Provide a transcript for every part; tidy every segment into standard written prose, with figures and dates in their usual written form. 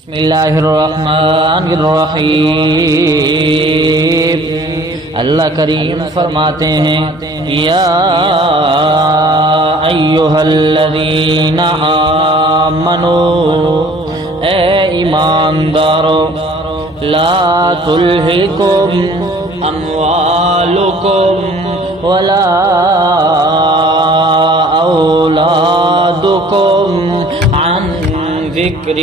بسم اللہ الرحمن الرحیم۔ اللہ کریم فرماتے ہیں یا ایھا الذین آمنوا، اے ایماندارو، لا تلہکم اموالکم ولا اولادکم عن ذکر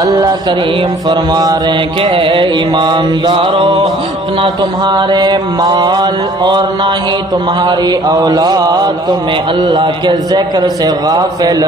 اللہ کریم فرما رہے ہیں کہ اے ایماندارو، نہ تمہارے مال اور نہ ہی تمہاری اولاد تمہیں اللہ کے ذکر سے غافل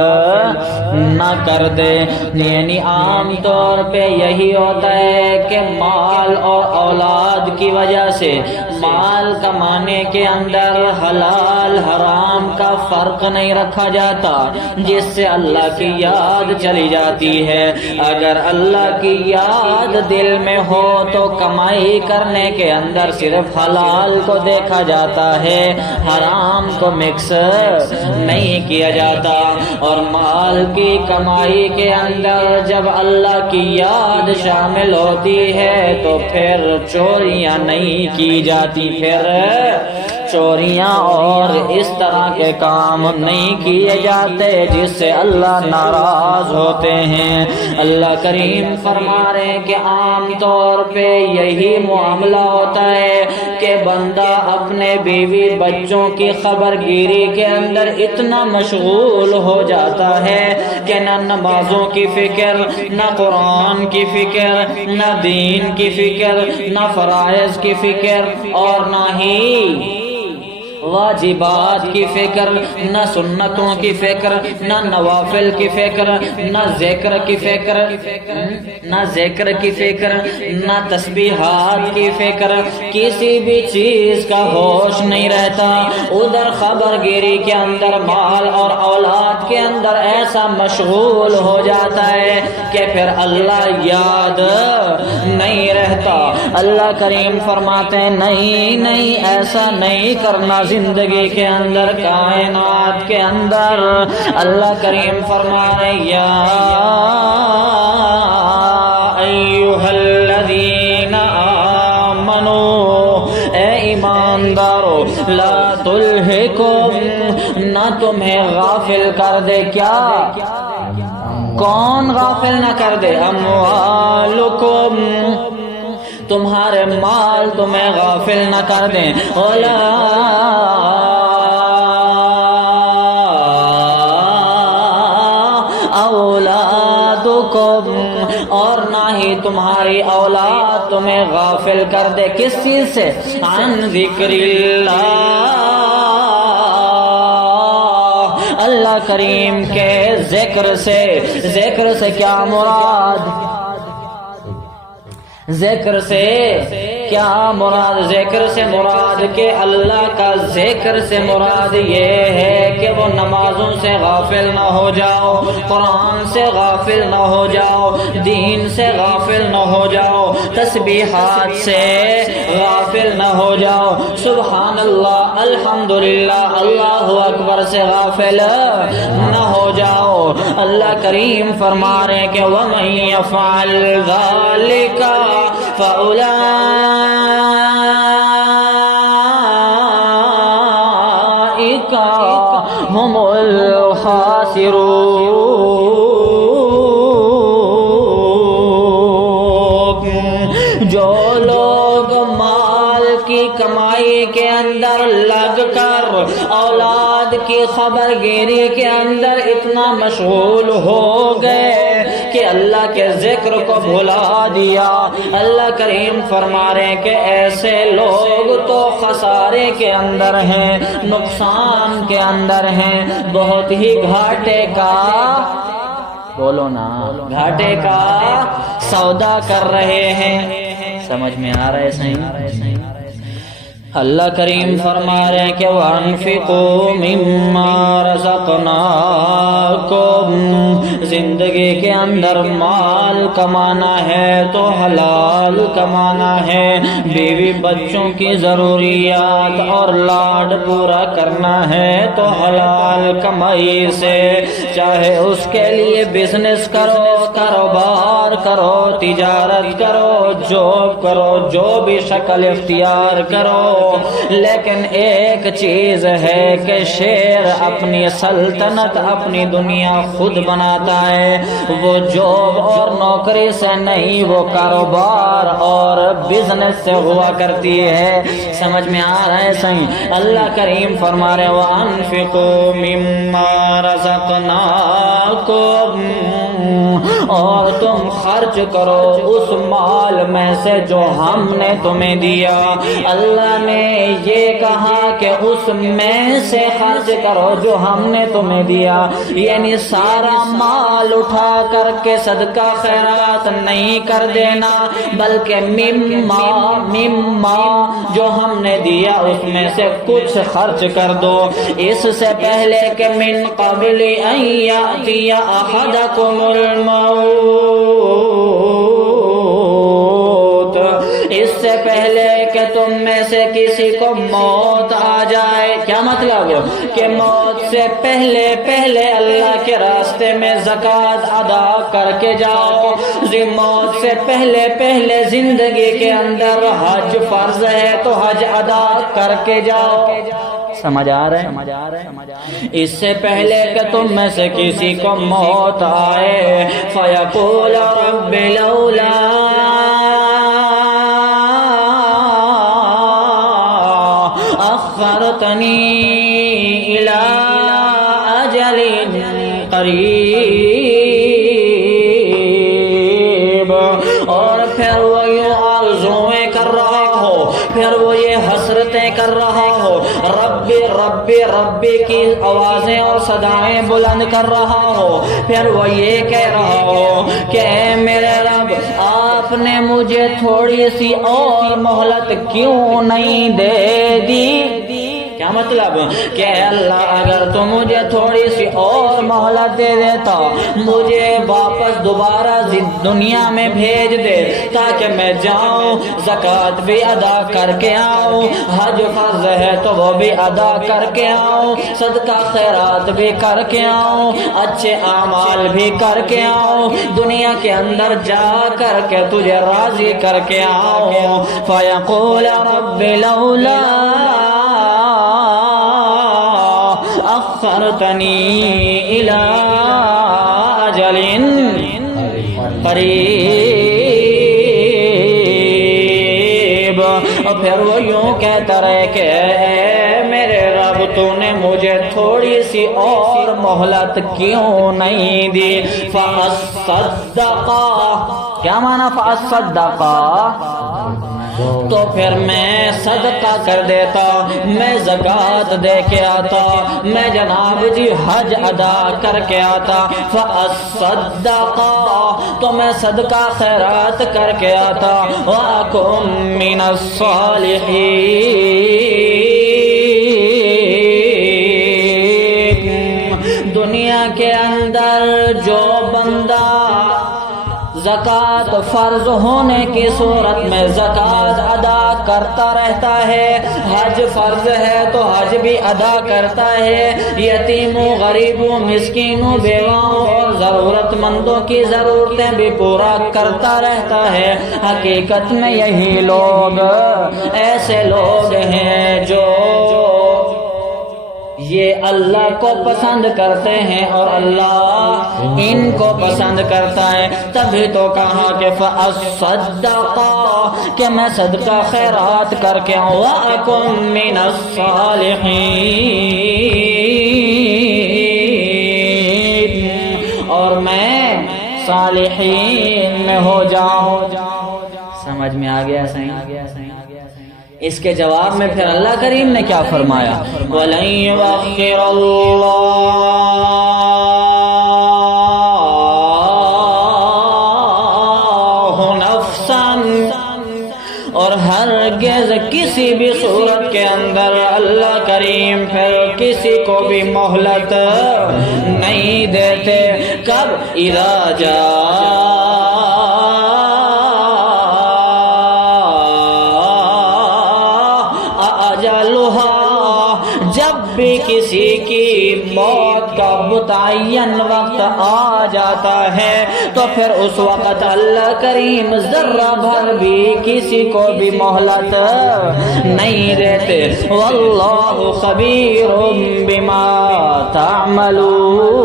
نہ کر دے۔ یعنی عام طور پہ یہی ہوتا ہے کہ مال اور اولاد کی وجہ سے مال کمانے کے اندر حلال حرام کا فرق نہیں رکھا جاتا، جس سے اللہ کی یاد چلی جاتی ہے۔ اگر اللہ کی یاد دل میں ہو تو کمائی کرنے کے اندر صرف حلال کو دیکھا جاتا ہے، حرام کو مکس نہیں کیا جاتا۔ اور مال کی کمائی کے اندر جب اللہ کی یاد شامل ہوتی ہے تو پھر چوریاں نہیں کی جاتی، پھر چوریاں اور اس طرح کے کام نہیں کیے جاتے جس سے اللہ ناراض ہوتے ہیں۔ اللہ کریم فرما رہے ہیں کہ عام طور پہ یہی معاملہ ہوتا ہے کہ بندہ اپنے بیوی بچوں کی خبر گیری کے اندر اتنا مشغول ہو جاتا ہے کہ نہ نمازوں کی فکر، نہ قرآن کی فکر، نہ دین کی فکر، نہ فرائض کی فکر، اور نہ ہی واجبات کی فکر، نہ سنتوں کی فکر، نہ نوافل کی فکر، نہ ذکر کی فکر، نہ تسبیحات کی فکر، کسی بھی چیز کا ہوش نہیں رہتا۔ ادھر خبر گیری کے اندر مال اور اولاد کے اندر ایسا مشغول ہو جاتا ہے کہ پھر اللہ یاد نہیں رہتا۔ اللہ کریم فرماتے ہیں نہیں ایسا نہیں کرنا زندگی کے اندر، کائنات کے اندر۔ اللہ کریم فرما رہے یا ایھا الذین آمنوا، اے ایماندارو، لا تلہکم، نہ تمہیں غافل کر دے۔ کیا؟ کون غافل نہ کر دے؟ اموالکم، تمہارے مال تمہیں غافل نہ کر دیں، ولا اولادکم، اور نہ ہی تمہاری اولاد تمہیں غافل کر دے۔ کس چیز سے؟ عن ذکر اللہ کریم کے ذکر سے۔ ذکر سے کیا مراد؟ ذکر سے کیا مراد؟ ذکر سے مراد کہ اللہ کا ذکر سے مراد یہ ہے کہ وہ نمازوں سے غافل نہ ہو جاؤ، قرآن سے غافل نہ ہو جاؤ، دین سے غافل نہ ہو جاؤ، تسبیحات سے غافل نہ ہو جاؤ، سبحان اللہ، الحمدللہ، اللہ اکبر سے غافل نہ ہو جاؤ۔ اللہ کریم فرما رہے ہیں کہ وَمَن يَفْعَلْ ذَلِكَ فَأُولَٰئِكَ هُمُ الْخَاسِرُونَ۔ جو لوگ مال کی کمائی کے اندر لگ کر اولاد کی خبر گیری کے اندر اتنا مشغول ہو گئے کہ اللہ کے ذکر کو بھلا دیا، اللہ کریم فرما رہے ہیں کہ ایسے لوگ تو خسارے کے اندر ہیں، نقصان کے اندر ہیں، بہت ہی گھاٹے کا، بولو نا، گھاٹے کا سودا کر رہے ہیں۔ سمجھ میں آ رہا ہے صحیح؟ اللہ کریم فرما رہے ہیں کہ وَأَنفِقُوا مِمَّا رَزَقْنَاكُمْ، زندگی زندگی کے اندر مال کمانا ہے تو حلال کمانا ہے، بیوی بچوں کی ضروریات اور لاڈ پورا کرنا ہے تو حلال کمائی سے، چاہے اس کے لیے بزنس کرو، کاروبار کرو، تجارت کرو، جاب کرو، جو بھی شکل اختیار کرو، لیکن ایک چیز ہے کہ شیر اپنی سلطنت، اپنی دنیا خود بناتا ہے، وہ جاب اور نوکری سے نہیں، وہ کاروبار اور بزنس سے ہوا کرتی ہے۔ سمجھ میں آ رہا ہے صحیح؟ اللہ کریم فرما رہے وَأَنفِقُوا مِمَّا رَزَقْنَاكُمْ، اور تم خرچ کرو اس مال میں سے جو ہم نے تمہیں دیا۔ اللہ نے یہ کہا کہ اس میں سے خرچ کرو جو ہم نے تمہیں دیا، یعنی سارا مال اٹھا کر کے صدقہ خیرات نہیں کر دینا، بلکہ مما جو ہم نے دیا اس میں سے کچھ خرچ کر دو، اس سے پہلے کہ من قبل ان یاتی احدکم الموت، اس سے پہلے کہ تم میں سے کسی کو موت آ جائے۔ کیا مطلب کہ موت سے پہلے پہلے اللہ کے راستے میں زکوٰۃ ادا کر کے جاؤ، موت سے پہلے پہلے زندگی کے اندر حج فرض ہے تو حج ادا کر کے جاؤ۔ سمجھ آ رہے ہیں؟ اس سے پہلے کہ تم میں سے کسی کو موت آئے، فَيَقُولَ رَبِّ لَوْلَا أَخَّرْتَنِي إِلَىٰ أَجَلٍ قَرِيبٍ، اور پھر وہ یوں آرزویں کر رہا ہو، پھر وہ یہ حسرتیں کر رہا ہو، ربی ربی ربی کی آوازیں اور صدایں بلند کر رہا ہو، پھر وہ یہ کہہ رہا ہو کہ اے میرے رب، آپ نے مجھے تھوڑی سی اور مہلت کیوں نہیں دے دی؟ کیا مطلب کہ اللہ اگر تو مجھے تھوڑی سی اور مہلت دے دیتا، مجھے واپس دوبارہ دنیا میں بھیج دے تاکہ میں جاؤں، زکوٰۃ بھی ادا کر کے آؤں، حج فرض ہے تو وہ بھی ادا کر کے آؤں، صدقہ خیرات بھی کر کے آؤں، اچھے اعمال بھی کر کے آؤں، دنیا کے اندر جا کر کے تجھے راضی کر کے آؤں۔ فَيَقُولَ رَبِّ لَوْلَا أَخَّرْتَنِي إِلَىٰ أَجَلٍ قَرِيبٍ، اور پھر وہ یوں کہتا رہے کہ اے میرے رب، تو نے مجھے تھوڑی سی اور مہلت کیوں نہیں دی؟ فَأَصَّدَّقَ، کیا معنی فَأَصَّدَّقَ؟ تو پھر میں صدقہ کر دیتا، میں زکوٰۃ دے کے آتا، میں جناب جی حج ادا کر کے آتا۔ فَأَصَّدَّقَ، تو میں صدقہ خیرات کر کے آتا، وَأَكُن مِّنَ الصَّالِحِينَ، دنیا کے اندر جو بندہ زکوٰۃ فرض ہونے کی صورت میں زکوٰۃ ادا کرتا رہتا ہے، حج فرض ہے تو حج بھی ادا کرتا ہے، یتیموں، غریبوں، مسکینوں، بیواؤں اور ضرورت مندوں کی ضرورتیں بھی پورا کرتا رہتا ہے، حقیقت میں یہی لوگ ایسے لوگ ہیں جو یہ اللہ کو پسند کرتے ہیں اور اللہ ان کو پسند کرتا ہے۔ تبھی تو کہا کہ فَأَصَّدَّقَ، کہ میں صدقہ خیرات کر کے وَأَكُن مِّنَ الصَّالِحِينَ، اور میں صالحین میں ہو جاؤں۔ سمجھ میں آ گیا صحیح؟ اس کے جواب میں پھر اللہ کریم نے کیا فرمایا؟ وَلَن يُؤَخِّرَ اللَّهُ نَفْسًا، اور ہرگز کسی بھی صورت کے اندر اللہ کریم پھر کسی کو بھی مہلت نہیں دیتے. کب؟ اذا جاء اجلها، جب بھی کسی کی موت کا متعین وقت آ جاتا ہے تو پھر اس وقت اللہ کریم ذرہ بھر بھی کسی کو بھی مہلت نہیں دیتے. واللہ خبیر بما تعملون.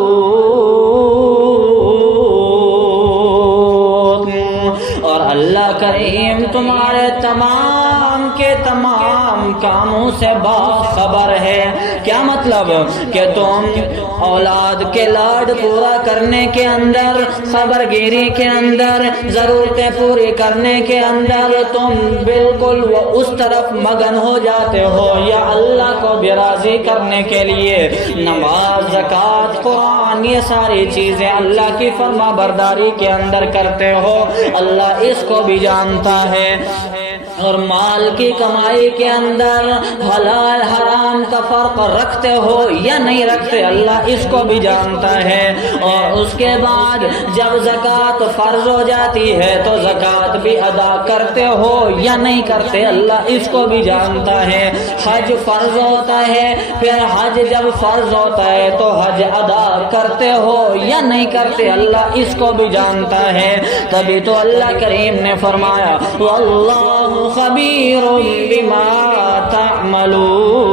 اور اللہ کریم تمہارے تمام کے تمام کاموں سے باخبر ہے. کیا مطلب؟ کہ تم اولاد کے لاڈ پورا کرنے کے اندر، خبرگیری کے اندر، ضرورتیں پوری کرنے کے اندر تم بالکل وہ اس طرف مگن ہو جاتے ہو، یا اللہ کو بھی راضی کرنے کے لیے نماز، زکوٰۃ، قرآن، یہ ساری چیزیں اللہ کی فرما برداری کے اندر کرتے ہو، اللہ اس کو بھی جانتا ہے. اور مال کی کمائی کے اندر حلال حرام کا فرق رکھتے ہو یا نہیں رکھتے، اللہ اس کو بھی جانتا ہے. اور اس کے بعد جب زکوٰۃ فرض ہو جاتی ہے تو زکوٰۃ بھی ادا کرتے ہو یا نہیں کرتے، اللہ اس کو بھی جانتا ہے. حج فرض ہوتا ہے، پھر حج جب فرض ہوتا ہے تو حج ادا کرتے ہو یا نہیں کرتے، اللہ اس کو بھی جانتا ہے. تبھی تو اللہ کریم نے فرمایا واللہ خبیر بما تعملون.